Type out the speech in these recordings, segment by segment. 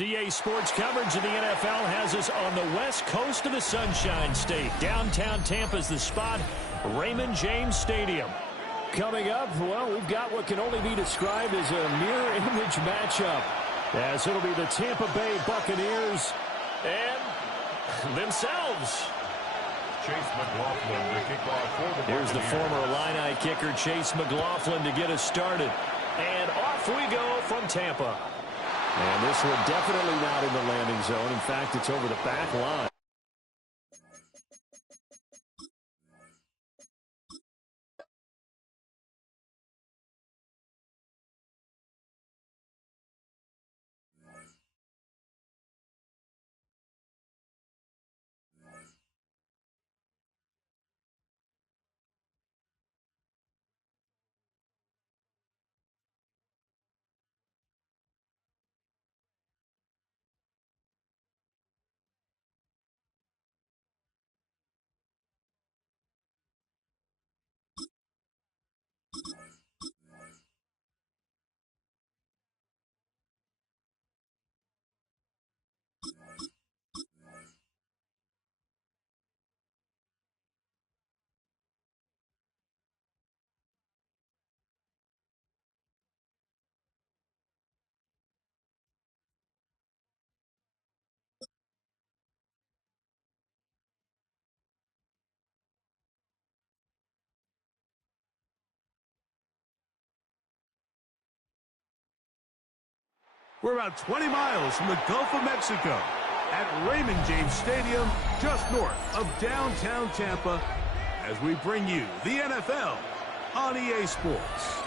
DA Sports coverage of the NFL has us on the west coast of the Sunshine State. Downtown Tampa's the spot, Raymond James Stadium. Coming up, well, we've got what can only be described as a mirror image matchup, as it'll be the Tampa Bay Buccaneers and themselves. Chase McLaughlin to kick off for the Buccaneers. Here's the former Illini kicker, Chase McLaughlin, to get us started. And off we go from Tampa. And this one definitely not in the landing zone. In fact, it's over the back line. We're about 20 miles from the Gulf of Mexico at Raymond James Stadium, just north of downtown Tampa, as we bring you the NFL on EA Sports.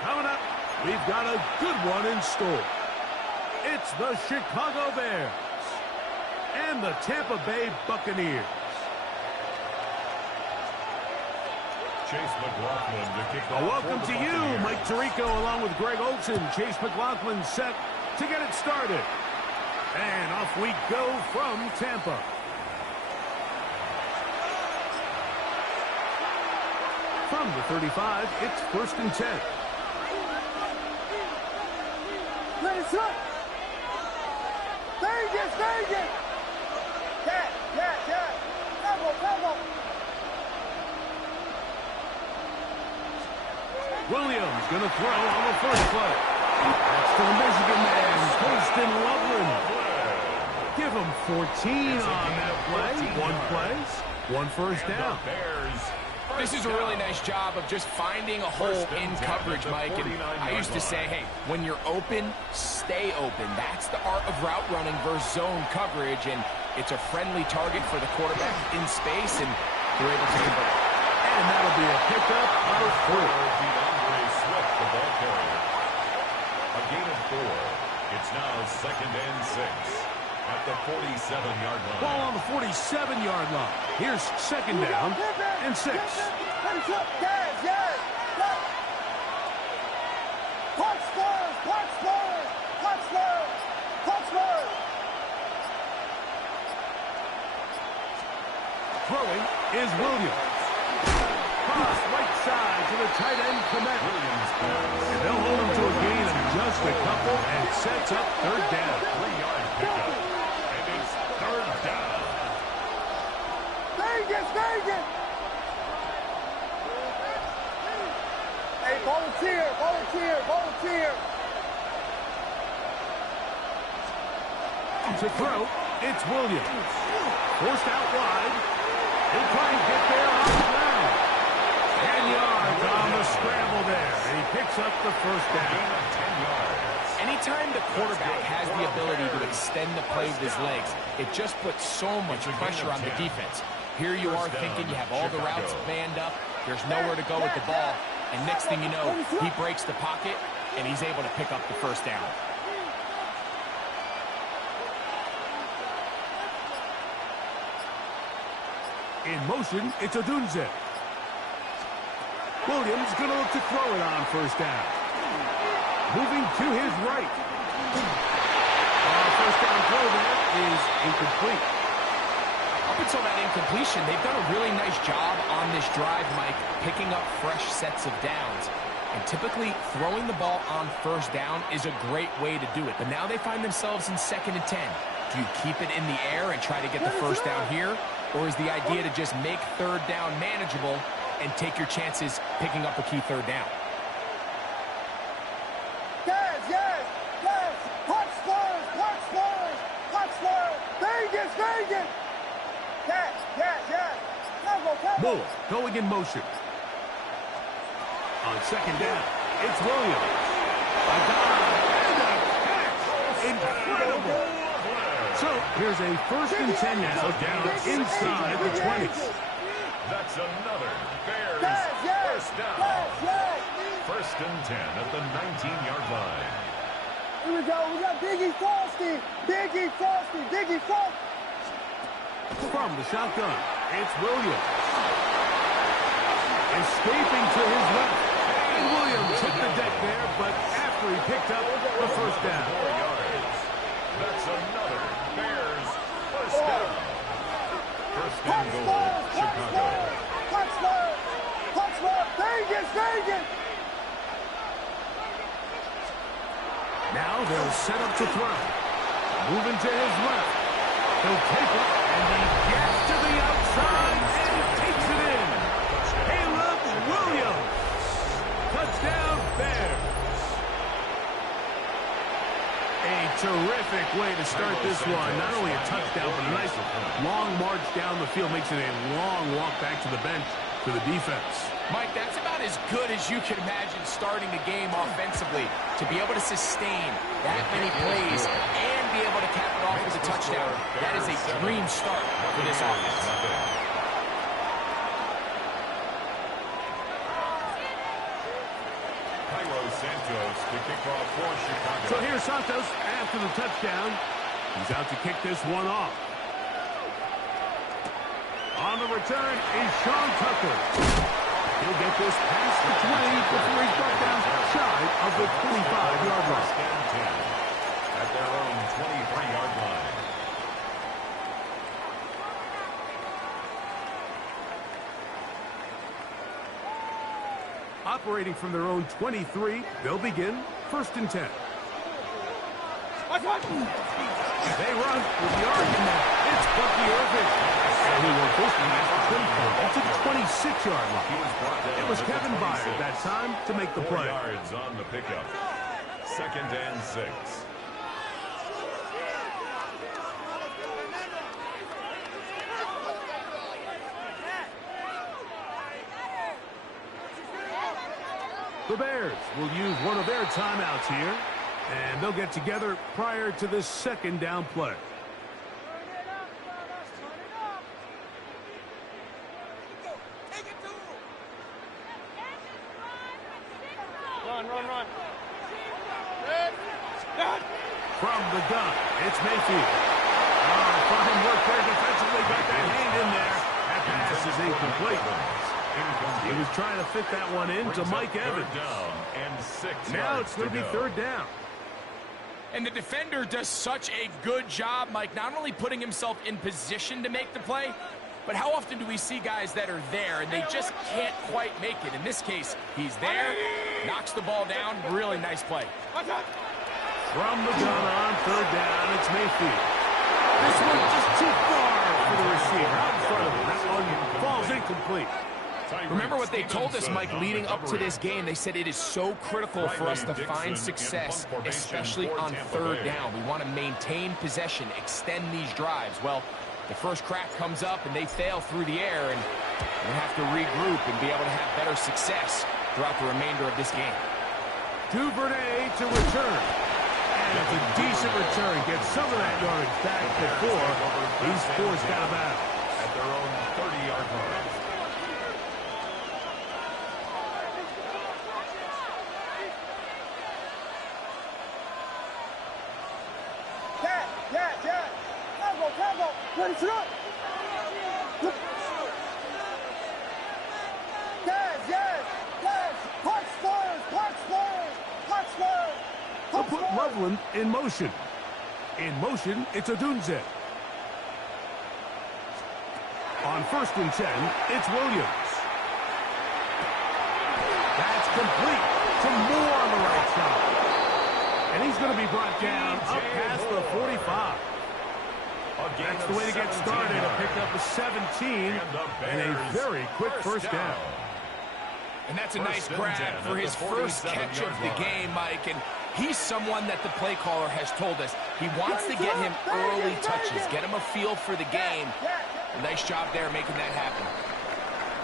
Coming up, we've got a good one in store. It's the Chicago Bears and the Tampa Bay Buccaneers. Chase McLaughlin to kick off. Welcome to you, Mike Tirico, along with Greg Olson. Chase McLaughlin set to get it started. And off we go from Tampa. From the 35, it's 1st and 10. Let's go. Vegas, Vegas. Yeah. Come. Williams going to throw on the first play. That's to the Michigan man, Colston Loveland. Give him 14 on that play. One play, one first down. This is a really nice job of just finding a hole in coverage, Mike. And I used to say, hey, when you're open, stay open. That's the art of route running versus zone coverage. And it's a friendly target for the quarterback in space, and they're able to convert. And that'll be a pickup of 4. The ball carrier. A gain of 4. It's now 2nd and 6 at the 47-yard line. Ball on the 47-yard line. Here's 2nd down and 6. Throwing is Williams. Cross right side to the tight end, Komet. And they'll hold him to a gain of just a couple and sets up 3rd down. 3-yard pickup. And it's 3rd down. Vegas. Hey, volunteer. To throw, it's Williams. Forced out wide. He'll try and get there on the ground. 10 yards on the scramble there. He picks up the first down. 10 yards. Anytime the quarterback has the ability to extend the play with his legs, it just puts so much pressure on the defense. Here you are thinking you have all the routes manned up, there's nowhere to go with the ball, and next thing you know, he breaks the pocket, and he's able to pick up the first down. In motion, it's Odunze. Williams going to look to throw it on 1st down. Moving to his right. First down throw there is incomplete. Up until that incompletion, they've done a really nice job on this drive, Mike, picking up fresh sets of downs. And typically, throwing the ball on first down is a great way to do it. But now they find themselves in 2nd and 10. Do you keep it in the air and try to get the first down here? Or is the idea to just make 3rd down manageable and take your chances picking up a key 3rd down? Yes, yes, yes. Punch first, punch first, punch first. Vegas, Vegas. Yes, yes, yes. Moore going in motion. On 2nd down, it's Williams. A dive and a catch. Incredible. So here's a 1st and 10 now down inside the 20s. That's another Bears Yes, yes, first down. yes, yes. 1st and 10 at the 19-yard line. Here we go. We got Biggie Frosty. Biggie Frosty. Biggie Frosty. From the shotgun, it's Williams. Escaping to his left. And Williams hit the deck there, but after he picked up the first down. 4 yards. That's another Bears first down. 1st and goal, Chicago. Touchdown. Touchdown. Vegas, Vegas. Now they'll set up to throw. Moving to his left. He'll take it, and he gets to the outside and takes it in. Caleb Williams. Touchdown, Bears. A terrific way to start this one. Not only a touchdown, but a nice long march down the field. Makes it a long walk back to the bench for the defense. Mike, that's about as good as you can imagine starting a game offensively. To be able to sustain that many plays and be able to cap it off with a touchdown, that is a dream start for this offense. Santos to kick off for Chicago. So here's Santos after the touchdown. He's out to kick this one off. On the return is Sean Tucker. He'll get this past the 20 before he's brought down shy of the 25-yard line. At their own 23-yard line. Operating from their own 23, they'll begin 1st and 10. They run with the argument. It's Bucky Irving. And he will push him at the 26-yard line. It was Kevin Byard that time to make the 4 play. yards on the pickup. 2nd and 6. The Bears will use one of their timeouts here, and they'll get together prior to this 2nd down play. Run. From the gun, it's Mayfield. Fine work there defensively, got that hand in there. That pass is incomplete. He was trying to fit that one in to Mike Evans. Down and 6 Now it's going to be 3rd down. And the defender does such a good job, Mike, not only putting himself in position to make the play, but how often do we see guys that are there and they just can't quite make it? In this case, he's there, knocks the ball down. Really nice play. From the gun on 3rd down, it's Mayfield. This one just too far for the receiver. Out in front of him. That one falls incomplete. Remember what they told us, Mike, leading up to this game. They said it is so critical for us to find success, especially on 3rd down. We want to maintain possession, extend these drives. Well, the first crack comes up and they fail through the air, and we have to regroup and be able to have better success throughout the remainder of this game. Duvernay to return. And it's a decent return. Gets some of that yardage back before he's forced out of bounds. At their own 30-yard line. Yeah. Tango. Ready to run. Yes. Punch first. They'll put Loveland in motion. In motion, it's Odunze. On 1st and 10, it's Williams. That's complete. some more on the right side. And he's going to be brought down up past the 45. That's the way to get started. A pickup of 17 and a very quick first down. And that's a nice grab for his first catch of the game, Mike. And he's someone that the play caller has told us he wants to get him early touches, get him a feel for the game. A nice job there making that happen.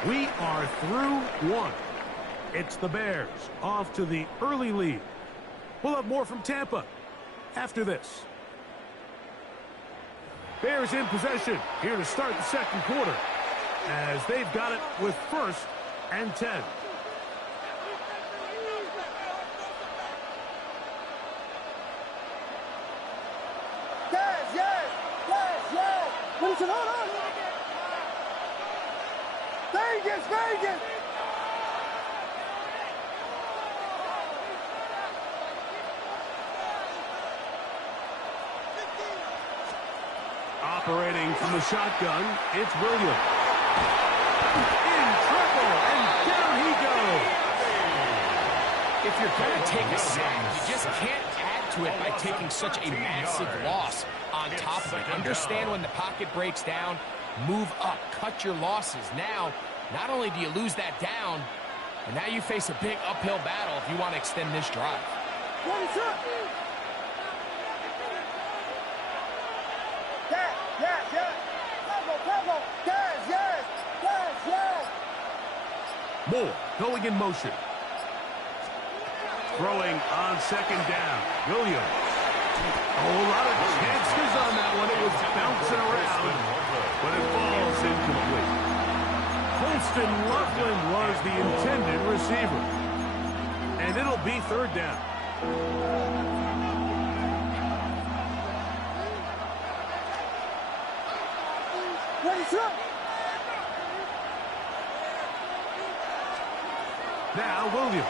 We are through one. It's the Bears off to the early lead. We'll have more from Tampa after this. Bears in possession here to start the second quarter as they've got it with 1st and 10. Listen, hold on. Vegas, Vegas. Operating from the shotgun, it's Williams. In trouble, and down he goes. If you're going to take a sack, you just can't add to it by taking such a massive loss on top of it. Understand when the pocket breaks down, move up, cut your losses. Now, not only do you lose that down, but now you face a big uphill battle if you want to extend this drive. Moore going in motion. Throwing on second down. Williams. A whole lot of chances on that one. It was bouncing around, but it falls incomplete. Holston Loughlin was the intended receiver. And it'll be 3rd down. Now Williams.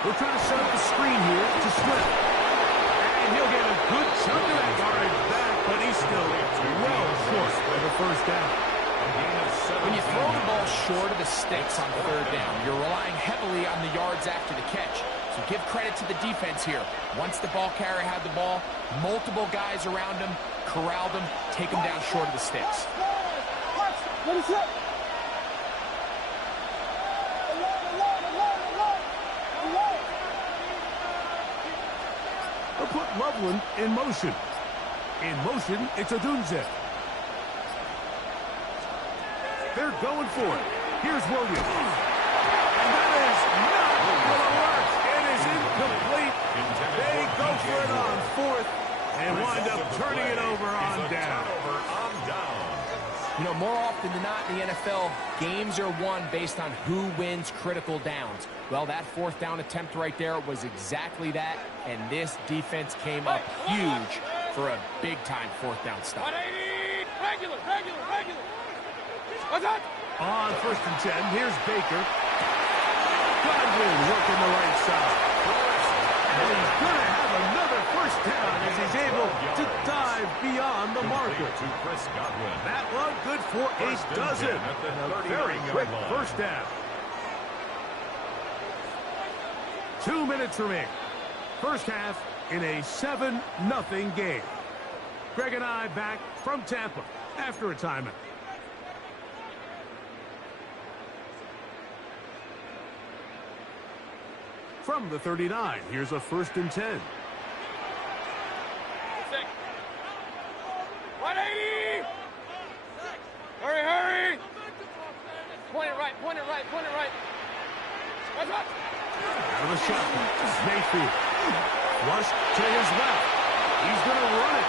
We're trying to set up the screen here to Swift. And he'll get a good chunk of that yardage back, but he's still well short of the 1st down. When you throw the ball short of the sticks on 3rd down, you're relying heavily on the yards after the catch. So give credit to the defense here. Once the ball carrier had the ball, multiple guys around him, corralled him, take him down short of the sticks. They'll put Loveland in motion. In motion, it's Odunze. They're going for it. Here's Williams. And that is not going to work. It is incomplete. They go for it on 4th and wind up turning it over on down. You know, more often than not in the NFL, games are won based on who wins critical downs. Well, that 4th down attempt right there was exactly that, and this defense came up huge for a big-time 4th down stop. 180! Regular! What's that? On 1st and 10, here's Baker. Godwin working the right side. And he's going to have another 1st down as he's able to dive beyond the marker. That one good for a dozen. And a very quick 1st down. 2 minutes remaining. First half in a 7-0 game. Greg and I back from Tampa after a timeout. From the 39, here's a 1st and 10. 180! Hurry! Point it right. What's up? Out of the shotgun, Mayfield. Flush to his left. He's going to run it.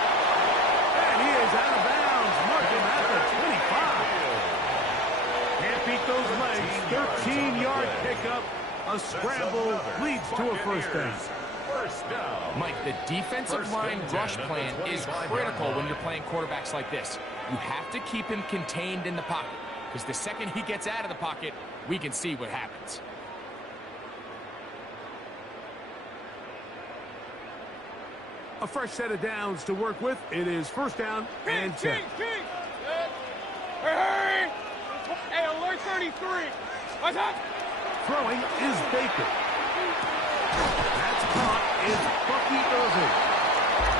And he is out of bounds, marking at the 25. Can't beat those legs. 13-yard pickup. A scramble leads to a 1st down. Mike, the defensive line rush plan is critical when you're playing quarterbacks like this. You have to keep him contained in the pocket, because the second he gets out of the pocket, we can see what happens. A fresh set of downs to work with. It is 1st down and 10. Hurry! Hey, alert 33. What's up? Throwing is Baker. That's caught is Bucky Irving.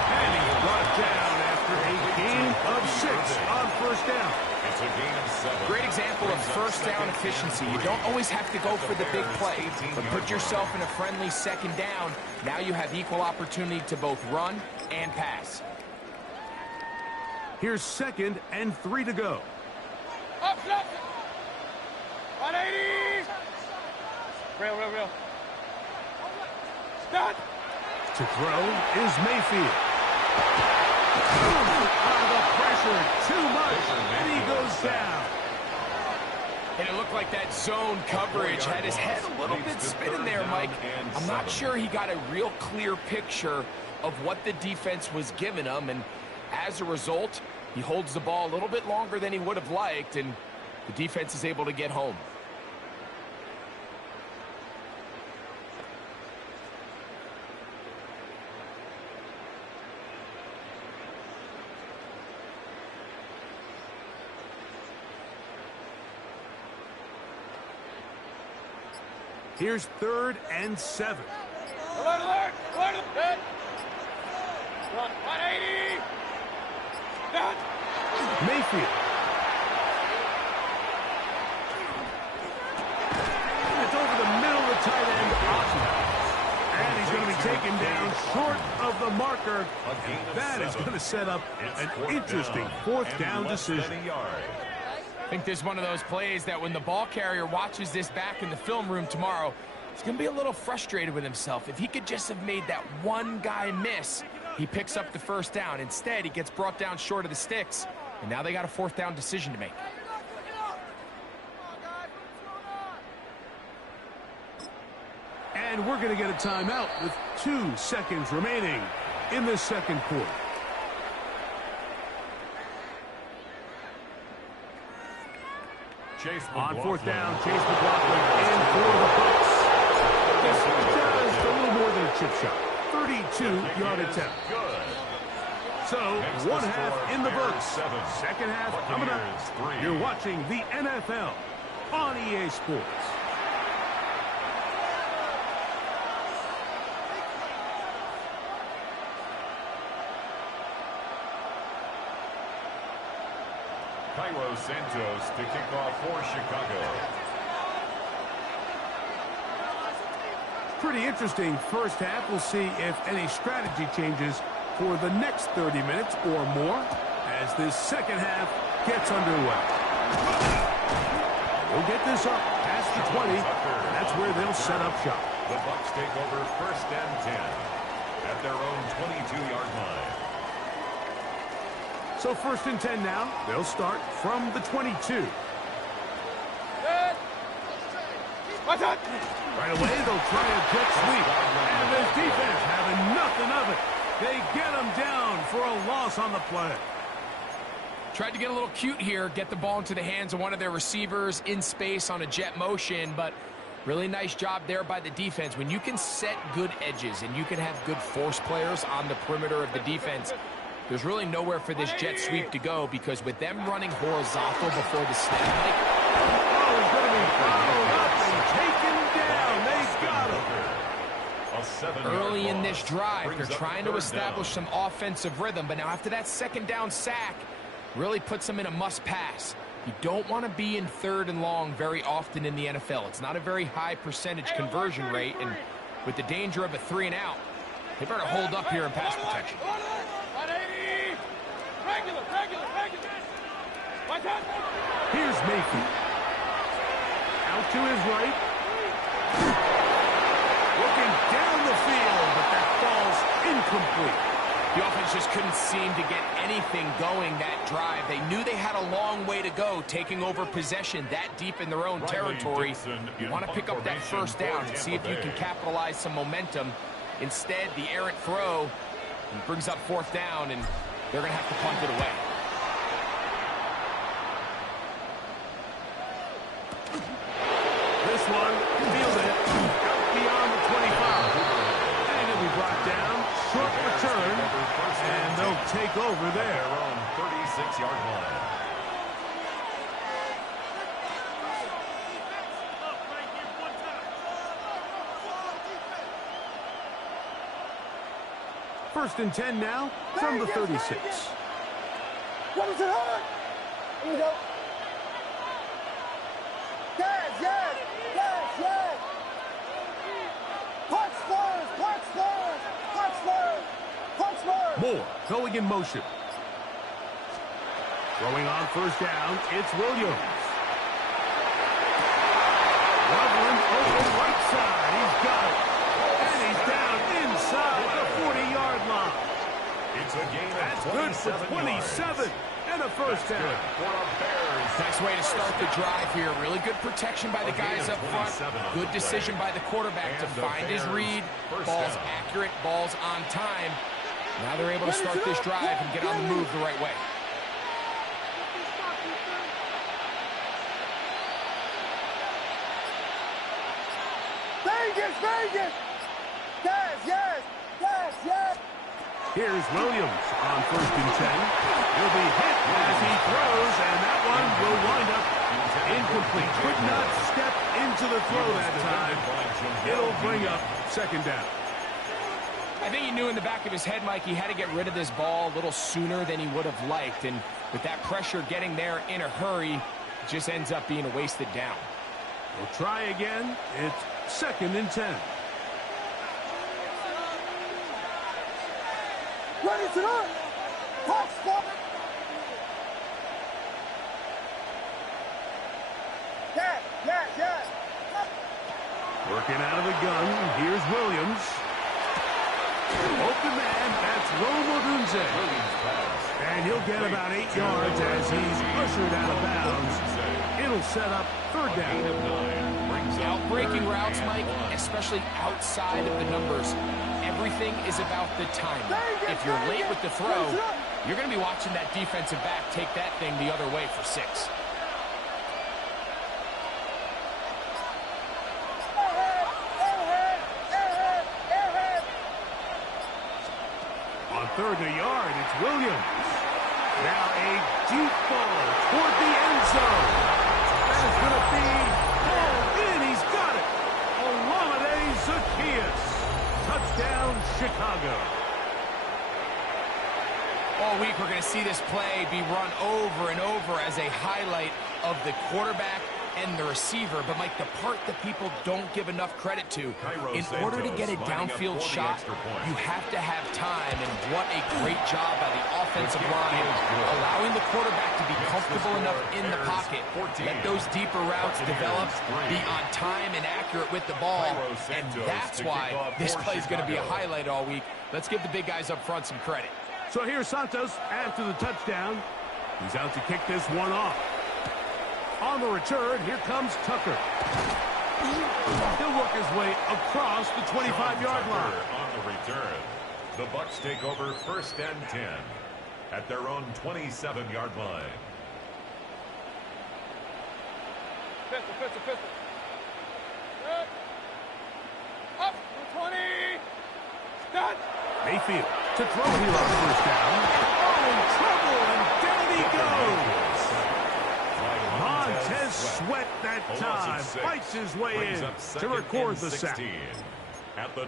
And he's brought down after a gain of 6 on first down. It's a gain of 7. Great example of first down efficiency. You don't always have to go for the big play, but put yourself in a friendly second down. Now you have equal opportunity to both run and pass. Here's 2nd and 3 to go. Up, 180. Real. Start. To throw is Mayfield. Out of the pressure, too much, and he goes down. And it looked like that zone coverage had his head a little bit spinning there, Mike. I'm not sure he got a real clear picture of what the defense was giving him, and as a result, he holds the ball a little bit longer than he would have liked, and the defense is able to get home. Here's 3rd and 7. Alert. 180. Start. Mayfield. It's over the middle of the tight end, Austin. And he's going to be taken down short of the marker. And that is going to set up an interesting 4th down decision. I think this is one of those plays that when the ball carrier watches this back in the film room tomorrow, he's going to be a little frustrated with himself. If he could just have made that one guy miss, he picks up the first down. Instead, he gets brought down short of the sticks, and now they got a 4th down decision to make. And we're going to get a timeout with 2 seconds remaining in the 2nd quarter. On 4th down, Chase McLaughlin in for the Bucs. This is just a little more than a chip shot. 32-yard attempt. So, 1 half in the books. 2nd half coming up. You're watching the NFL on EA Sports. Cairo Santos to kick off for Chicago. Pretty interesting first half. We'll see if any strategy changes for the next 30 minutes or more as this 2nd half gets underway. We'll get this up past the 20. That's where they'll set up shop. The Bucs take over 1st and 10 at their own 22-yard line. So 1st and 10 now. They'll start from the 22. Right away, they'll try a quick sweep. And this defense having nothing of it. They get them down for a loss on the play. Tried to get a little cute here, get the ball into the hands of one of their receivers in space on a jet motion, but really nice job there by the defense. When you can set good edges and you can have good force players on the perimeter of the defense, there's really nowhere for this jet sweep to go, because with them running horizontal before the snap, Mike, he's going to be followed up and taken down. They got him. Early in this drive, they're trying to establish some offensive rhythm, but now after that 2nd down sack, really puts them in a must-pass. You don't want to be in 3rd and long very often in the NFL. It's not a very high percentage conversion rate, and with the danger of a 3-and-out, they better hold up here in pass protection. Regular. Here's Mayfield. Out to his right. Looking down the field, but that falls incomplete. The offense just couldn't seem to get anything going that drive. They knew they had a long way to go, taking over possession that deep in their own territory. You want to pick up that 1st down and see if you can capitalize some momentum. Instead, the errant throw brings up 4th down, and they're going to have to punt it away. This one fielded out beyond the 25. And it'll be brought down. Short return. And they'll take over there. Their own 36-yard line. First and 10 now from the 36. What is it on? Here we go. Yes, yes, yes, yes. Punch first, punch first, punch first, punch first. Moore going in motion. Throwing on first down, it's Williams. Loveland open right side. He's got it. And he's down inside the 40-yard line. It's a gain of That's good for 27 and a first down. Nice way to start the drive here. Really good protection by the guys up front. Good decision by the quarterback to find his read. Ball's accurate, ball's on time. Now they're able to start this drive and get on the move the right way. Vegas, Vegas. Yes, yes, yes, yes. Here's Williams on first and 10. He'll be hit as he throws, and that one will wind up incomplete. Could not step into the throw that time. It'll bring up second down. I think he knew in the back of his head, Mike, he had to get rid of this ball a little sooner than he would have liked. And with that pressure getting there in a hurry, it just ends up being a wasted down. We'll try again. It's second and 10. What is it on? Punch first. Yes, yes, yes. Working out of the gun. Here's Williams. Open man. That's Romo. And he'll get about 8 yards as he's ushered out of bounds. It'll set up third down. Out-breaking routes, Mike, especially outside of the numbers, everything is about the timing. If you're late with the throw, you're going to be watching that defensive back take that thing the other way for 6. On third and a yard, it's Williams. Now a deep ball toward the end zone. That is going to be hauled in. He's got it. Olamide Zaccheaus. Touchdown, Chicago. All week, we're going to see this play be run over and over as a highlight of the quarterback and the receiver. But, Mike, the part that people don't give enough credit to, in order to get a downfield shot, you have to have time. And what a great job by the offensive line, allowing the quarterback to be comfortable enough in the pocket. Let those deeper routes develop, be on time and accurate with the ball. And that's why this play is going to be a highlight all week. Let's give the big guys up front some credit. So here's Santos after the touchdown. He's out to kick this one off. On the return, here comes Tucker. He'll work his way across the 25-yard line. On the return, the Bucs take over first and 10 at their own 27-yard line. Pistol, pistol, pistol. Good. Up, 20. Done. Mayfield to throw here on first down. Oh, in trouble, and down he goes. Montez Sweat that time fights his way in to record the sack.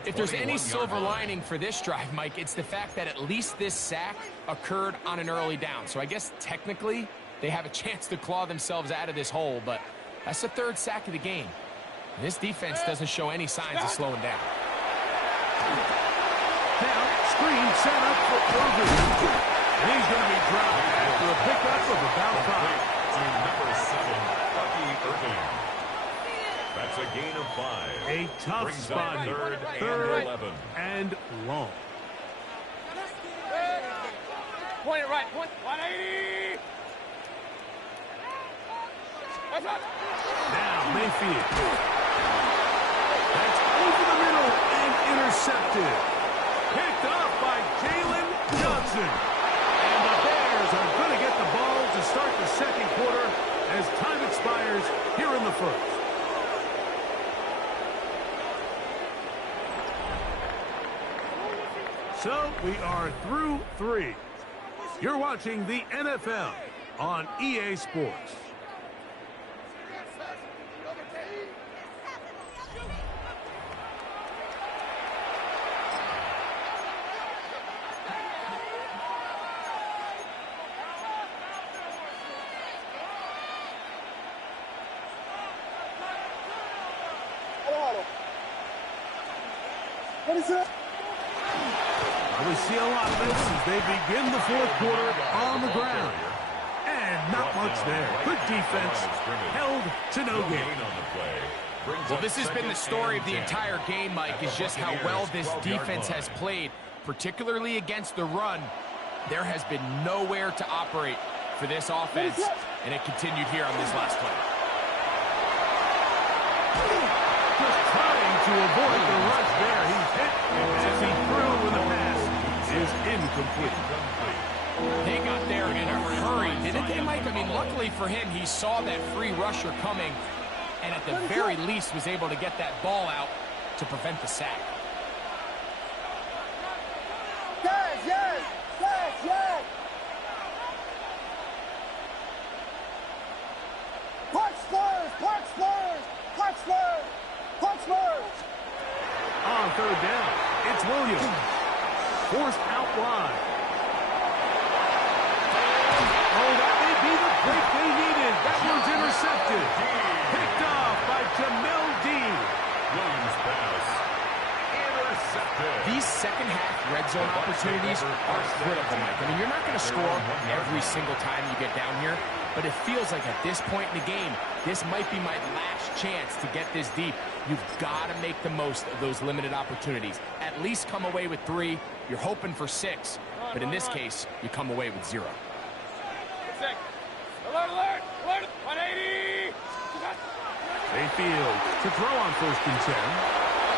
If there's any silver lining for this drive, Mike, it's the fact that at least this sack occurred on an early down. So I guess technically they have a chance to claw themselves out of this hole, but that's the third sack of the game. And this defense doesn't show any signs of slowing down. Now, screen set up for Irvin. And he's going to be dropped after a pickup of about 5. To number 7, Bucky Irving. That's a gain of 5. A tough Brings spot up here. third and 11. And long. Point it right. Point 180. That's right. Now, Mayfield. That's over the middle and intercepted. Picked up by Jalen Johnson. And the Bears are going to get the ball to start the second quarter as time expires here in the first. So we are through 3. You're watching the NFL on EA Sports. Ready, set. We see a lot of this as they begin the fourth quarter on the ground. And not much there. Good defense, held to no gain. Well, this has been the story of the entire game, Mike, is just how well this defense has played, particularly against the run. There has been nowhere to operate for this offense, and it continued here on this last play. Just trying to avoid the rush there. He's hit as he threw with the pass is incomplete. They got there in a hurry, didn't they, Mike? I mean, luckily for him, he saw that free rusher coming, and at the very least was able to get that ball out to prevent the sack. Yes, yes, yes, yes. Punch Spurs, punch Spurs, punch Spurs, punch Spurs. On third down, it's Williams. Forced out wide. Oh, that may be the break they needed. That one's intercepted. Picked off by Jamel Dean. Williams pass. Intercepted. These second-half red zone opportunities are critical, Mike. I mean, you're not going to score every single time you get down here, but it feels like at this point in the game, this might be my last chance to get this deep. You've got to make the most of those limited opportunities. At least come away with 3. You're hoping for 6, but in this case, you come away with 0. Alert, alert, alert, 180. Mayfield to throw on 1st and 10.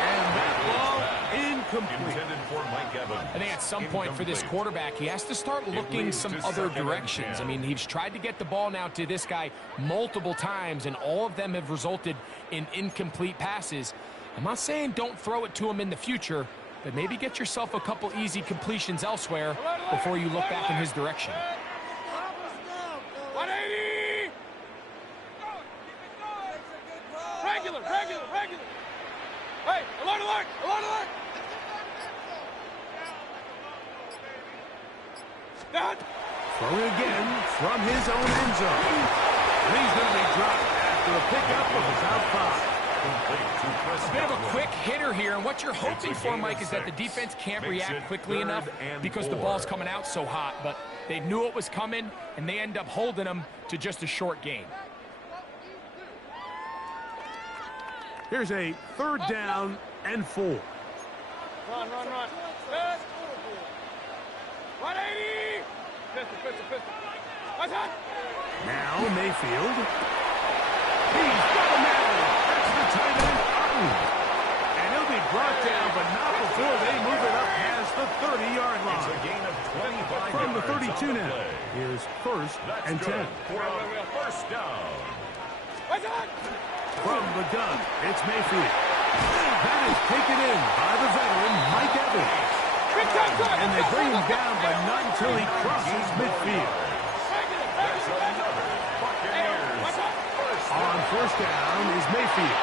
And that ball incomplete. Intended for Mike Evans. I think at some point for this quarterback, he has to start looking some other directions. I mean, he's tried to get the ball now to this guy multiple times, and all of them have resulted in incomplete passes. I'm not saying don't throw it to him in the future, but maybe get yourself a couple easy completions elsewhere before you look back in his direction. 180. Regular, regular, regular. Hey, alert, alert, alert, alert. Done. Throwing again from his own end zone. And he's going to be dropped after a pickup of his out 5. A bit of a quick hitter here, and what you're hoping for, Mike, is that the defense can't react quickly enough because the ball's coming out so hot, but they knew it was coming, and they end up holding them to just a short gain. Here's a 3rd down and 4. Run, run, run. 180. Pistol, pistol, pistol. What's that? Now Mayfield. He's got a man. That's the tight end, Upton. And he'll be brought down, but not before they move it up past the 30-yard line. It's a gain of 25 From the yards 32 on now. play. Here's 1st and 10. For a first down. What's that? From the gun, it's Mayfield. That is taken in by the veteran, Mike Evans. And they bring him down, but not until he crosses midfield. That's another Buccaneers first down. On 1st down is Mayfield.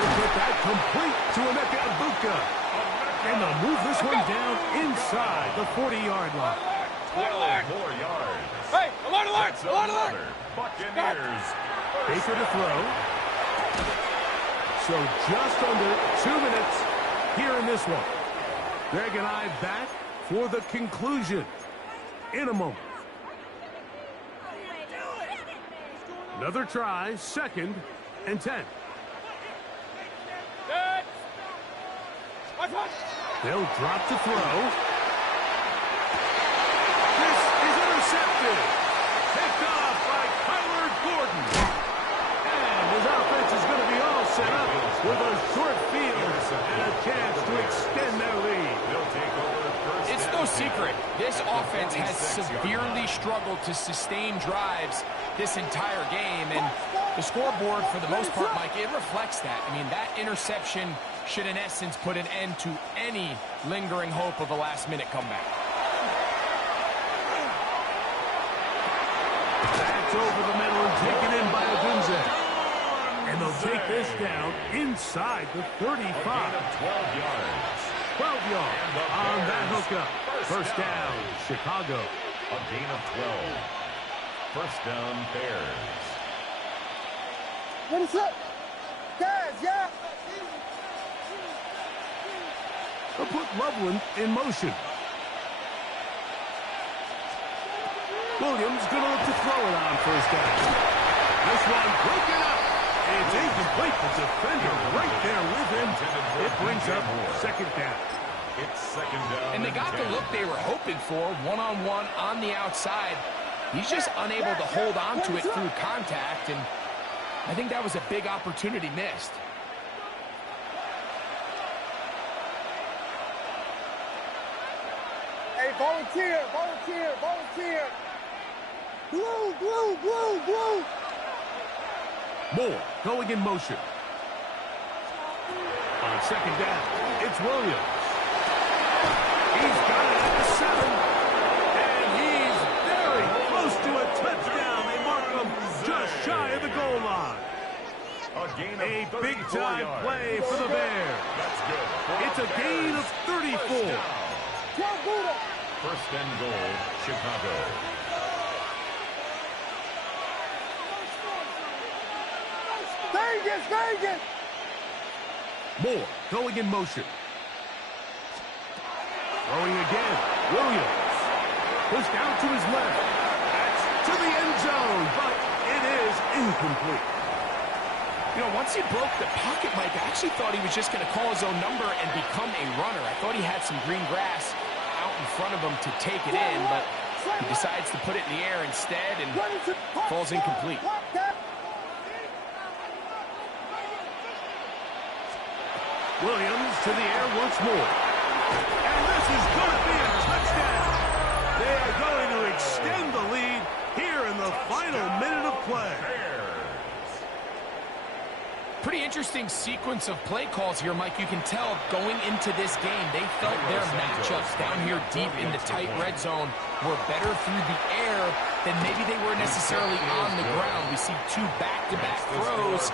He'll put that complete to Emeka Egbuka. And they'll move this one down inside the 40-yard line. 12 more yards. Hey, alert, alert, That's alert, alert. another Buccaneers Baker to throw. So just under 2 minutes here in this one. Greg and I back for the conclusion in a moment. Another try, 2nd and 10. Good. Watch, watch. They'll drop to throw. This is intercepted. Picked off by Kyler Gordon. And his offense is going to be all set up with a short field and a chance to extend their lead. They'll take over first It's down. no secret. This offense has severely struggled to sustain drives this entire game, and the scoreboard, for the most part, Mike, it reflects that. I mean, that interception should, in essence, put an end to any lingering hope of a last-minute comeback. That's over the middle and taken in by Odunze. And they'll take this down inside the 35. A gain of 12 yards. 12 yards on that hookup. First down, Chicago. A gain of 12. First down, Bears. Ready, set. Guys, yeah. will put Loveland in motion. Williams going to look to throw it on first down. This one broken up. It's incomplete. The defender right there with him. It brings up second down. It's second down. And they got the look they were hoping for, one-on-one on the outside. He's just unable to hold on to it through contact, and I think that was a big opportunity missed. Hey, volunteer, volunteer, volunteer. Blue, blue, blue, blue. Moore going in motion. On second down, it's Williams. He's got it at the 7. And he's very close to a touchdown. They mark him just shy of the goal line. A big-time play for the Bears. That's good. It's a gain of 34. First and goal, Chicago. Vegas, Vegas. Moore going in motion. Throwing again. Williams. Pushed out to his left. That's to the end zone, but it is incomplete. You know, once he broke the pocket, Mike, I actually thought he was just going to call his own number and become a runner. I thought he had some green grass out in front of him to take it in, but he decides to put it in the air instead and falls incomplete. Williams to the air once more. And this is going to be a touchdown. They are going to extend the lead here in the final minute of play. Pretty interesting sequence of play calls here, Mike. You can tell going into this game, they felt their matchups down here deep in the tight red zone were better through the air than maybe they were necessarily on the ground. We see two back-to-back throws.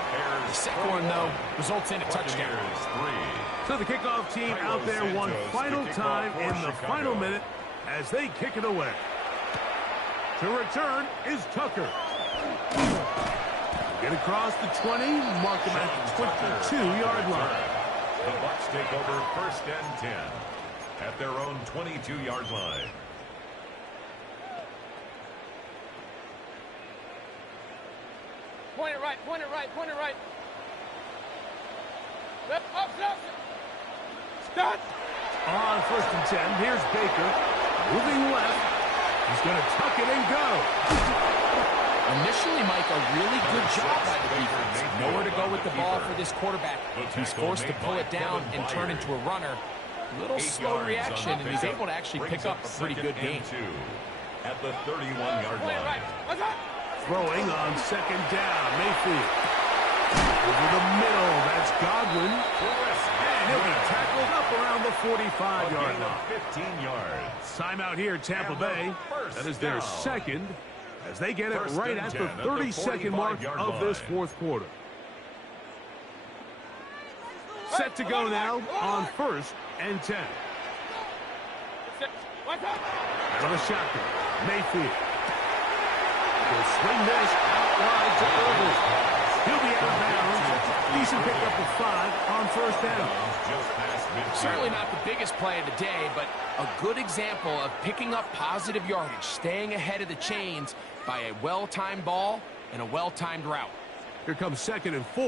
The second one, though, results in a touchdown. So the kickoff team out there one final time in the final minute as they kick it away. To return is Tucker. Get across the 20, mark him at the 22-yard line. The Bucs take over first and 10 at their own 22-yard line. Point it right, point it right, point it right. Left, up, left. Start. On first and 10, here's Baker. Moving left. He's going to tuck it and go. Initially, Mike, a really good job by the defense. Nowhere to go with the ball for this quarterback. He's forced to pull it down and turn into a runner. A little slow reaction, and he's able to actually pick up a pretty good game. At the 31-yard line. Throwing on second down, Mayfield. Over the middle, that's Godwin. And he'll be tackled up around the 45-yard line. 15 yards. Timeout here, Tampa Bay. That is their second, as they get it right at the 30-second mark of this fourth quarter. Set to go now on first and 10. Out of the shotgun, Mayfield. He'll swing this out wide to Irvin. He'll be out of bounds. Decent pickup of 5 on first down. Certainly not the biggest play of the day, but a good example of picking up positive yardage, staying ahead of the chains by a well-timed ball and a well-timed route. Here comes second and 4.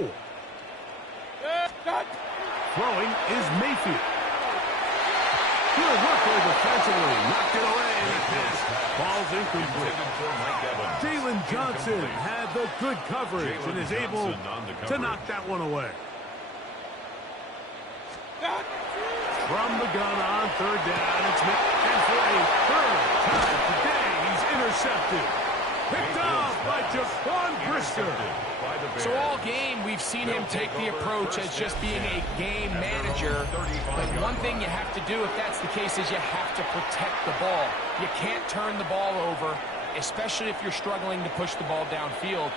Throwing is Mayfield. Good work there defensively. Knocked it away in the pass. Ball's incomplete. Jalen Johnson had the good coverage and is able to knock that one away. From the gun on third down, it's and for a third time today, he's intercepted. Picked off by Jaquan Brisker. So all game, we've seen him take the approach as just being a game manager. But one thing you have to do if that's the case is you have to protect the ball. You can't turn the ball over, especially if you're struggling to push the ball downfield.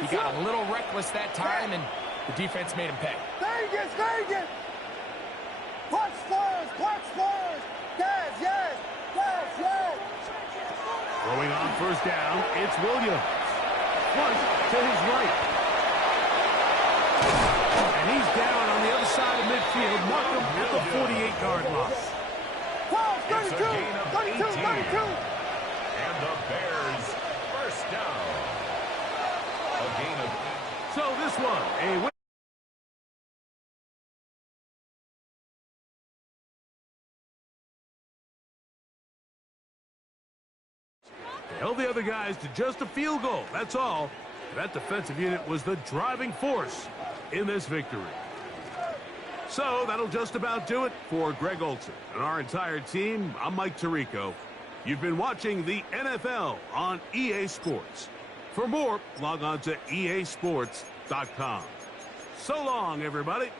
He got a little reckless that time, and the defense made him pay. Vegas, Vegas. Punch Spurs, punch Spurs. Yes, yes, yes, yes. Throwing on first down, it's Williams. Flush to his right. And he He's down on the other side of midfield. Mark him at the 48-yard line. 12, 32, 32, 32. And the Bears first down. A gain of 8. So this one, a win. They held the other guys to just a field goal. That's all. That defensive unit was the driving force in this victory. So that'll just about do it for Greg Olson and our entire team. I'm Mike Tirico. You've been watching the NFL on EA Sports. For more, log on to easports.com. So long, everybody.